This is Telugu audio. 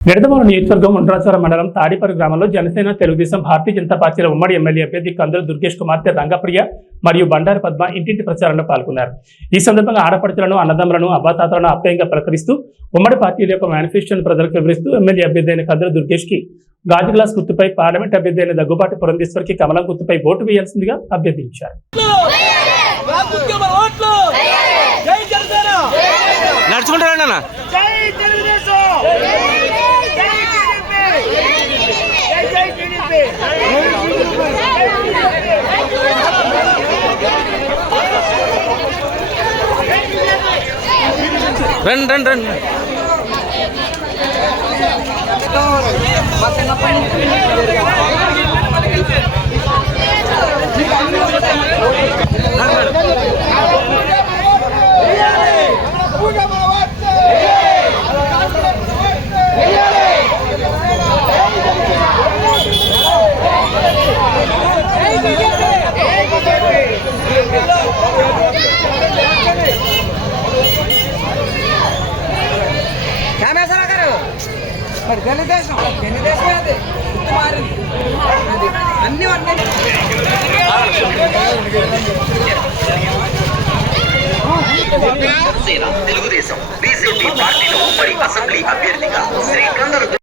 నిడదవోలు నియోజకవర్గం ఉండ్రాజవరం మండలం తాడిపర్రు గ్రామంలో జనసేన తెలుగుదేశం భారతీయ జనతా పార్టీల ఉమ్మడి ఎమ్మెల్యే అభ్యర్థి కందుల దుర్గేష్ కుమార్తె రంగప్రియ మరియు బండారు పద్మ ఇంటింటి ప్రచారంలో పాల్గొన్నారు. ఈ సందర్భంగా ఆడపడుచులను, అన్నదమ్ములను, అబ్బాతాతలను ఆప్యాయంగా పలకరిస్తూ ఉమ్మడి పార్టీల యొక్క మేనిఫెస్టోను ప్రజలకు వివరిస్తూ ఎమ్మెల్యే అభ్యర్థి అయిన కందుల దుర్గేష్ కి గాజు గ్లాస్ గుర్తుపై, పార్లమెంట్ అభ్యర్థి అయిన దగ్గుబాటి పురంధేశ్వరికి కమలం గుర్తుపై ఓటు వేయాల్సిందిగా అభ్యర్థించారు. రండి మరి తెలుగుదేశం అది మారింది అన్ని తెలుగుదేశం బీజేపీ పార్టీలో ఉమ్మడి అసెంబ్లీ అభ్యర్థిగా శ్రీ కందుల